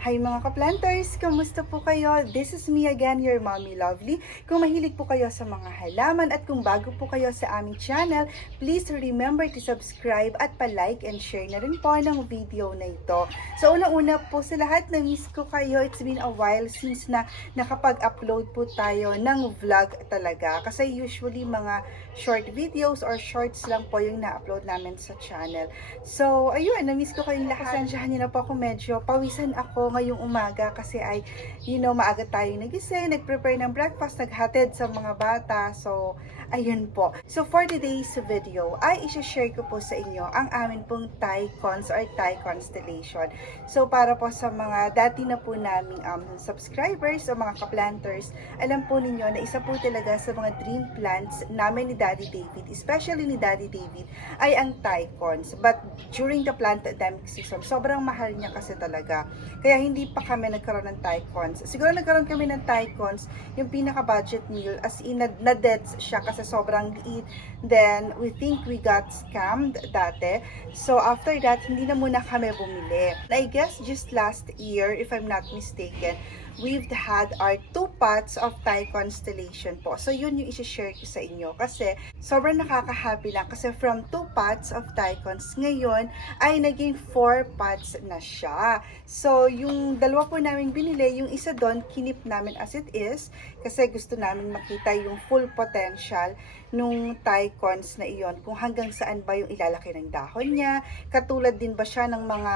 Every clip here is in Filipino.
Hi mga ka-planters! Kamusta po kayo? This is me again, your Mommy Lovely. Kung mahilig po kayo sa mga halaman at kung bago po kayo sa aming channel, please remember to subscribe at pa-like and share na rin po ng video na ito. So una-una po sa lahat, na-miss ko kayo. It's been a while since na nakapag-upload po tayo ng vlog talaga. Kasi usually mga short videos or shorts lang po yung na-upload namin sa channel. So ayun, na-miss ko kayong lahat. Pasensyahan niyo na po ako, medyo pawisan ako ngayong umaga kasi ay, maaga tayong nagising, nag-prepare ng breakfast, naghatid sa mga bata. So, ayun po. So, for today's video, ay isa-share ko po sa inyo ang amin pong Thai Cons or Thai Constellation. So, para po sa mga dati na po naming subscribers o mga ka-planters, alam po ninyo na isa po talaga sa mga dream plants namin ni Daddy David, especially ni Daddy David, ay ang Thai Cons. But, during the plant pandemic season, sobrang mahal niya kasi talaga. Kaya hindi pa kami nagkaroon ng Thai Cons. Siguro nagkaroon kami ng Thai Cons, yung pinaka-budget meal, as in na-deads siya kasi sobrang liit. Then, we think we got scammed dati. So, after that, hindi na muna kami bumili. I guess just last year, if I'm not mistaken, we've had our 2 pots of Thai Constellation po. So, yun yung isi-share ko sa inyo. Kasi, sobrang nakaka-happy lang. Kasi from 2 pots of Thai Cons, ngayon, ay naging 4 pots na siya. So, yung dalawa po namin binili, yung isa doon, kinip namin as it is. Kasi gusto namin makita yung full potential nung Thai Cons na iyon. Kung hanggang saan ba yung ilalaki ng dahon niya. Katulad din ba siya ng mga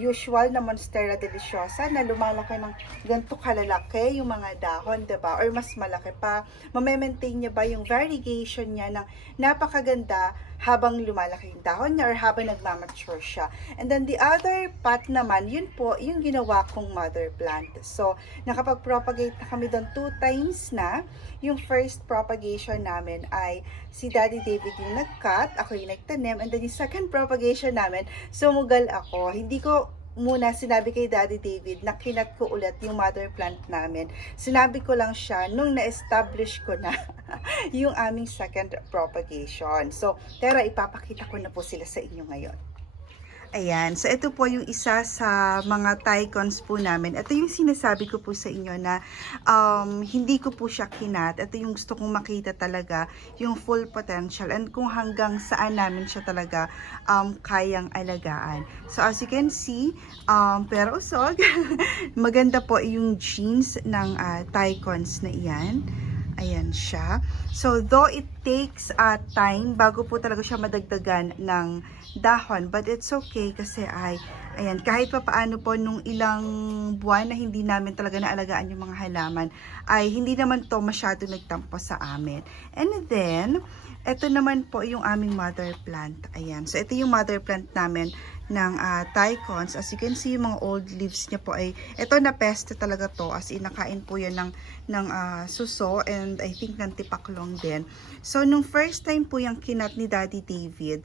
usual na Monstera deliciosa na lumalaki ng ganito kalalaki yung mga dahon, diba? Or mas malaki pa. Mamaintain niya ba yung variegation niya ng napakaganda habang lumalaki yung dahon niya or habang nagmamature siya. And then the other pot naman, yun po, yung ginawa kong mother plant. So, nakapag-propagate na kami doon 2 times na. Yung first propagation namin ay si Daddy David yung nag-cut, ako yung nagtanim, and then yung second propagation namin, sumugal ako. Hindi ko muna sinabi kay Daddy David na kinat ko ulit yung mother plant namin. Sinabi ko lang siya nung na-establish ko na yung aming second propagation. So, tara ipapakita ko na po sila sa inyo ngayon. Ayan, so ito po yung isa sa mga Thai Cons po namin. Ito yung sinasabi ko po sa inyo na hindi ko po siya kinat. Ito yung gusto kong makita talaga, yung full potential and kung hanggang saan namin siya talaga kayang alagaan. So as you can see, pero usog, maganda po yung genes ng Thai Cons na iyan. Ayan siya. So, though it takes time bago po talaga siya madagdagan ng dahon, but it's okay kasi ayan, kahit pa paano po nung ilang buwan na hindi namin talaga naalagaan yung mga halaman, ay hindi naman to masyado nagtampo sa amin. And then, ito naman po yung aming mother plant. Ayan. So, ito yung mother plant namin ng Thai Cons. As you can see, yung mga old leaves niya po ay, ito na peste talaga to. As in, nakain po yan ng suso and I think ng tipaklong din. So, nung first time po yung kinat ni Daddy David,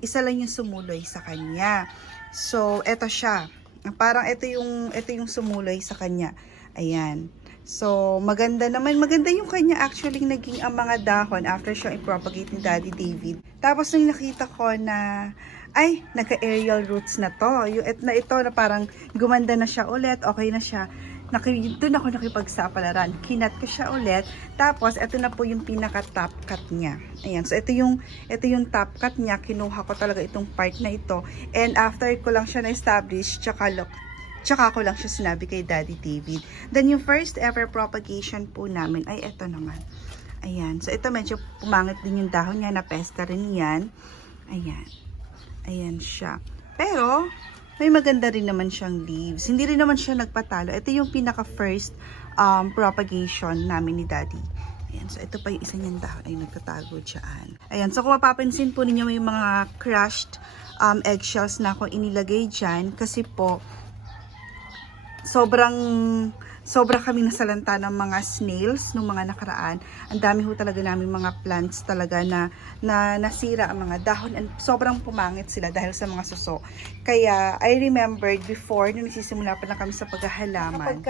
isa lang yung sumuloy sa kanya. So, ito siya. Parang ito yung sumuloy sa kanya. Ayan. So, maganda yung kanya actually naging ang mga dahon after siyang i-propagate ni Daddy David. Tapos nung nakita ko na, ay, nagka-aerial roots na to. Yung ito na parang gumanda na siya ulit, okay na siya. Doon ako nakipagsapalaran. Kinat ko siya ulit. Tapos, ito na po yung pinaka-top cut niya. Ayan. So, ito yung top cut niya. Kinuha ko talaga itong part na ito. And after ko lang siya na-establish, tsaka ko lang siya sinabi kay Daddy David. Then, yung first ever propagation po namin ay ito naman. Ayan. So, ito medyo pumangit din yung dahon niya. Napesta rin yan. Ayan. Ayan siya. Pero, may maganda rin naman siyang leaves. Hindi rin naman siya nagpatalo. Ito yung pinaka-first propagation namin ni Daddy. Ayan. So, ito pa yung isa niyang dahon. Ay, nagtatago dyan. Ayan. So, kung mapapansin po ninyo, may mga crushed eggshells na ako inilagay dyan. Kasi po, sobrang sobra kami nasalanta ng mga snails nung mga nakaraan. Ang dami ho talaga namin mga plants talaga na nasira ang mga dahon and sobrang pumangit sila dahil sa mga suso. Kaya I remembered before nung nagsisimula pa lang kami sa paghahalaman.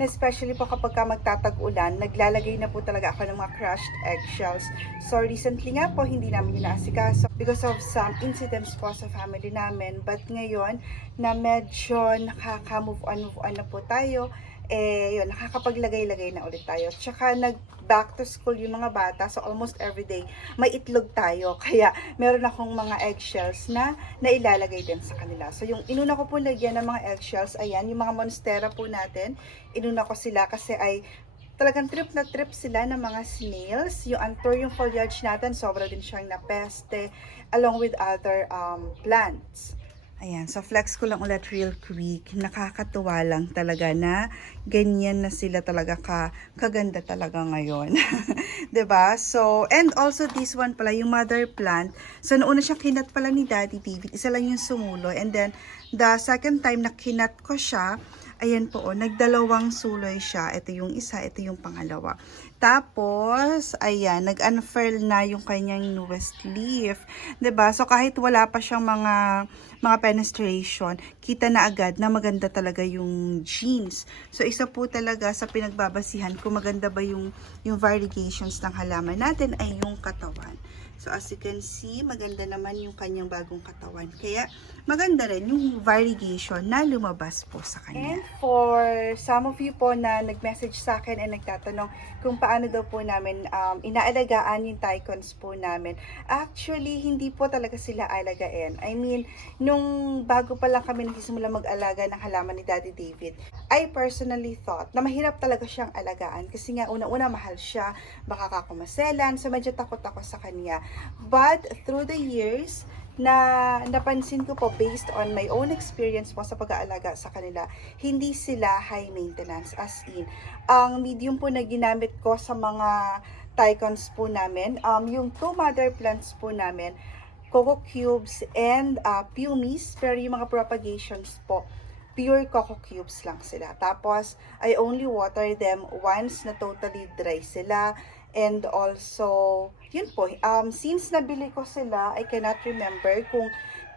Especially po kapag magtatag-ulan, naglalagay na po talaga ako ng mga crushed eggshells. So recently nga po hindi namin yun naasikaso because of some incidents po sa family namin. But ngayon na medyo nakaka-move on na po tayo, yun, nakakapaglagay-lagay na ulit tayo. Tsaka nag-back to school yung mga bata, so almost everyday may itlog tayo. Kaya meron akong mga eggshells na nailalagay din sa kanila. So yung inuna ko po lagyan ng mga eggshells, ayan, yung mga monstera po natin, inuna ko sila kasi ay talagang trip na trip sila ng mga snails. Yung anthurium foliage natin, sobra din siyang napeste along with other plants. Ayan, so flex ko lang ulit real quick. Nakakatuwa lang talaga na ganyan na sila talaga kaganda talaga ngayon. 'Di ba? So, and also this one pala, yung mother plant. So, noon na siya kinat pala ni Daddy David. Isa lang yung sumuloy. And then, the second time na kinat ko siya, ayan po, nagdalawang suloy siya. Ito yung isa, ito yung pangalawa. Tapos, ayan, nag-unfurl na yung kanyang newest leaf. 'Di ba? So, kahit wala pa siyang mga penetration, kita na agad na maganda talaga yung genes. So, isa po talaga sa pinagbabasihan kung maganda ba yung variegations ng halaman natin ay yung katawan. So, as you can see, maganda naman yung kanyang bagong katawan. Kaya, maganda rin yung variegation na lumabas po sa kanya. And for some of you po na nag-message sa akin and nagtatanong kung paano daw po namin inaalagaan yung tycons po namin. Actually, hindi po talaga sila alagain. I mean, nung bago pa lang kami nagsisimula mag-alaga ng halaman ni Daddy David, I personally thought na mahirap talaga siyang alagaan kasi nga una-una mahal siya, baka kakumaselan, so medyo takot ako sa kanya. But through the years, napansin ko po based on my own experience po sa pag-aalaga sa kanila, hindi sila high maintenance, as in. Ang medium po na ginamit ko sa mga tycons po namin, yung 2 mother plants po namin, coco cubes and pumice, pero yung mga propagations po, pure coco cubes lang sila. Tapos, I only water them once na totally dry sila. And also, yun po, since nabili ko sila, I cannot remember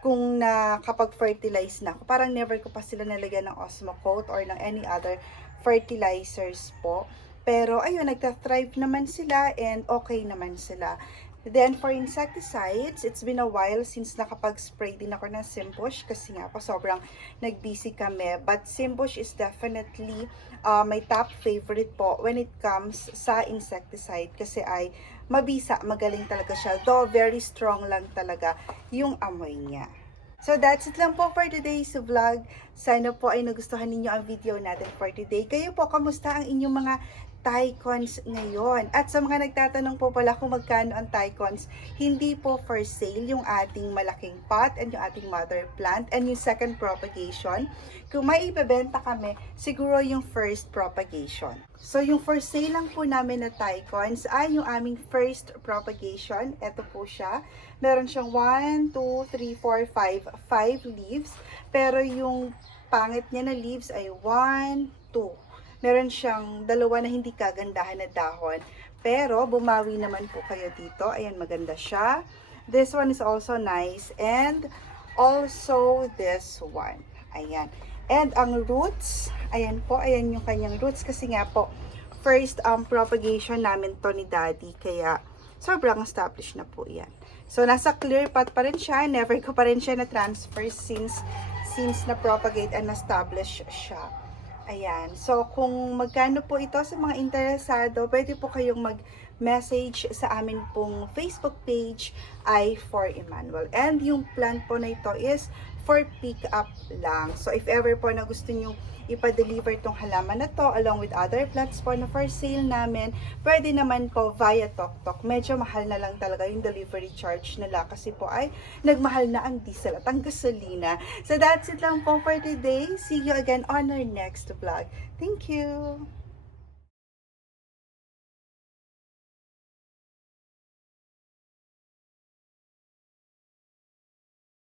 kung nakapag-fertilize na ako. Parang never ko pa sila nalagyan ng Osmocote or ng any other fertilizers po. Pero ayun, nagta-thrive naman sila and okay naman sila. Then, for insecticides, it's been a while since nakapag-spray din ako ng Simbush kasi nga po sobrang nag-busy kami. But Simbush is definitely my top favorite po when it comes sa insecticide kasi ay mabisa, magaling talaga siya. Though, very strong lang talaga yung amoy niya. So, that's it lang po for today's vlog. Sana po ay nagustuhan ninyo ang video natin for today. Kayo po, kamusta ang inyong mga tycons ngayon? At sa mga nagtatanong po pala kung magkano ang tycons, hindi po for sale yung ating malaking pot and yung ating mother plant and yung second propagation. Kung may ibebenta kami, siguro yung first propagation. So, yung for sale lang po namin na tycons ay yung aming first propagation. Ito po siya. Meron siyang 1, 2, 3, 4, 5 leaves. Pero yung pangit niya na leaves ay 1, 2. Meron siyang 2 na hindi kagandahan na dahon. Pero, bumawi naman po kayo dito. Ayan, maganda siya. This one is also nice. And, also this one. Ayan. And, ang roots, ayan po, ayan yung kanyang roots. Kasi nga po, first propagation namin to ni Daddy. Kaya, sobrang established na po yan. So, nasa clear pot pa rin siya. Never ko pa rin siya na-transfer since na-propagate and establish siya. Ayan. So, kung magkano po ito sa mga interesado, pwede po kayong mag-message sa amin pong Facebook page ay for Emmanuel. And yung plan po na ito is for pick up lang. So, if ever po na gusto nyo ipa-deliver tong halaman na to along with other plants po na for sale namin, pwede naman po via TokTok. Medyo mahal na lang talaga yung delivery charge nila kasi po ay nagmahal na ang diesel at ang gasolina. So that's it lang po for today. See you again on our next vlog. Thank you!